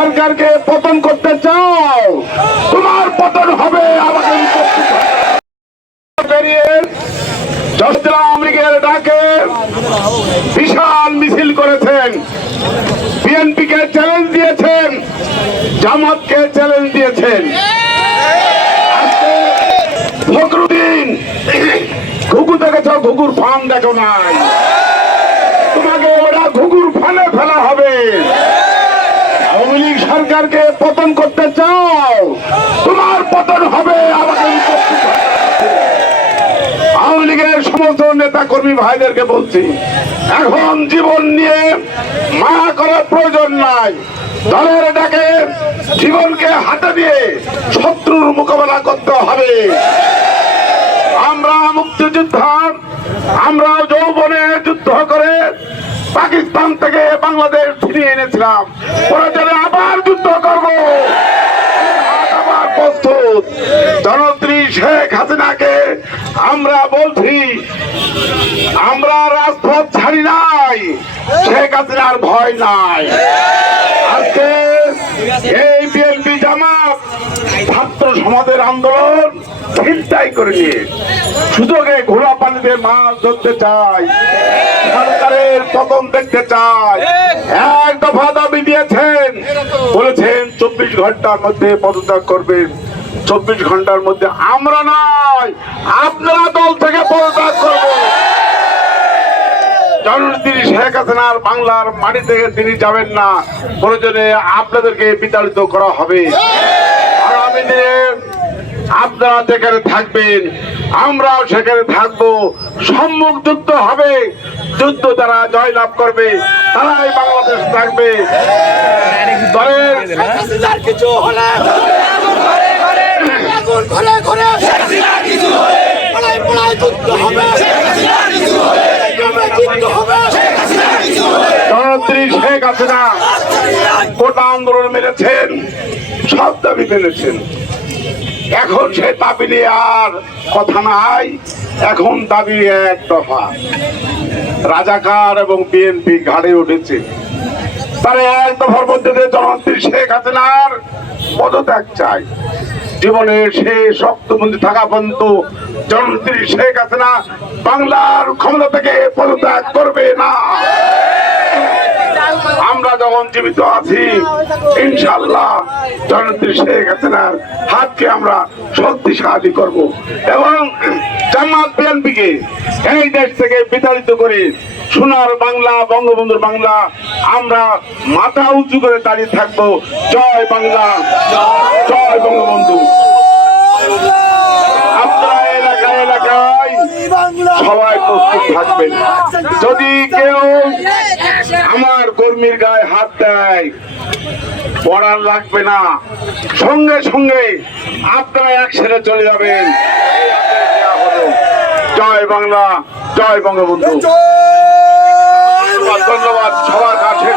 সরকারকে পতন করতে চাও, তোমার পতন হবে ডাকে বিশাল মিছিল করেছেন। চ্যালেঞ্জ দিয়েছেন, জামাতকে চ্যালেঞ্জ দিয়েছেন। ফখরুদ্দিন, ঘুঘু দেখেছ? ঘুঘুর ফান দেখো নাই তোমাকে ওরা ঘুঘুর ফানে ফেলা হবে আওয়ামী লীগ সরকারকে পতন করতে চাও, তোমার পতন হবে হবে। আওয়ামী লীগের সমস্ত নেতা কর্মী ভাইদেরকে বলছি, এখন জীবন নিয়ে মায়া করার প্রয়োজন নাই। দলের ডাকে জীবনকে হাতে দিয়ে শত্রুর মোকাবেলা করতে হবে। আমরা মুক্তিযোদ্ধা আমরা যৌবনে যুদ্ধ করে পাকিস্তান থেকে বাংলাদেশ ফিরিয়ে এনেছিলাম। প্রয়োজনে আবার যুদ্ধ করব। প্রস্তুত। জনত্রী শেখ হাসিনাকে আমরা বলছি, আমরা রাজপথ ছাড়ি নাই। শেখ হাসিনার ভয় নাই। আজকে এই বিএনপি জামাত ছাত্র সমাজের আন্দোলন ছিনতাই করে নিয়ে সুযোগে ঘোড়া পানিতে মাছ ধরতে চাই। সরকারের পতন দেখতে চাই। এক দফা দাবি দিয়েছেন। বলেছেন চব্বিশ ঘণ্টার মধ্যে পদত্যাগ করবেন। চব্বিশ ঘণ্টার মধ্যে আমরা নয়, আপনারা দল থেকে পদত্যাগ করবেন। জননেত্রী শেখ হাসিনার বাংলার মাটি থেকে তিনি যাবেন না। প্রয়োজনে আপনাদেরকে বিতাড়িত করা হবে। আপনারা যেখানে থাকবেন আমরাও সেখানে থাকব। সম্মুখ যুদ্ধ হবে। যুদ্ধ যারা জয়লাভ করবে তারাই বাংলাদেশ থাকবে। দলের কিছু হলে ঘরে যুদ্ধ হবে। যুদ্ধ হবে। জননেত্রী শেখ হাসিনা কোটা আন্দোলন মেরেছেন সব দাবি মেনেছেন। এখন সে দাবি নিয়ে আর কথা নাই। এখন দাবি এক দফা। রাজাকার এবং বিএনপি ঘাড়ে উঠেছে। তারা এক দফার মধ্যে দিয়ে জননেত্রী শেখ পদত্যাগ চাই জীবনের শেষ রক্তবন্দি থাকা পর্যন্ত জননেত্রী শেখ হাসিনা বাংলার ক্ষমতা থেকে পদত্যাগ করবে না আমরা যখন জীবিত আছি। ইনশাল্লাহ জননেত্রী শেখ হাসিনার হাতকে আমরা শক্তিশালী করব। এবং জামাত বিএনপিকে এই দেশ থেকে বিতাড়িত করে সোনার বাংলা, বঙ্গবন্ধুর বাংলা, আমরা মাথা উঁচু করে দাঁড়িয়ে থাকব। জয় বাংলা, জয় বঙ্গবন্ধু। সবাই প্রস্তুত থাকবেন। যদি কেউ কর্মীর গায়ে হাত দেয় পড়ার লাগবে না। সঙ্গে সঙ্গে আপনারা এক ছেড়ে চলে যাবেন। জয় বাংলা জয় বঙ্গবন্ধু। ধন্যবাদ সবার কাছে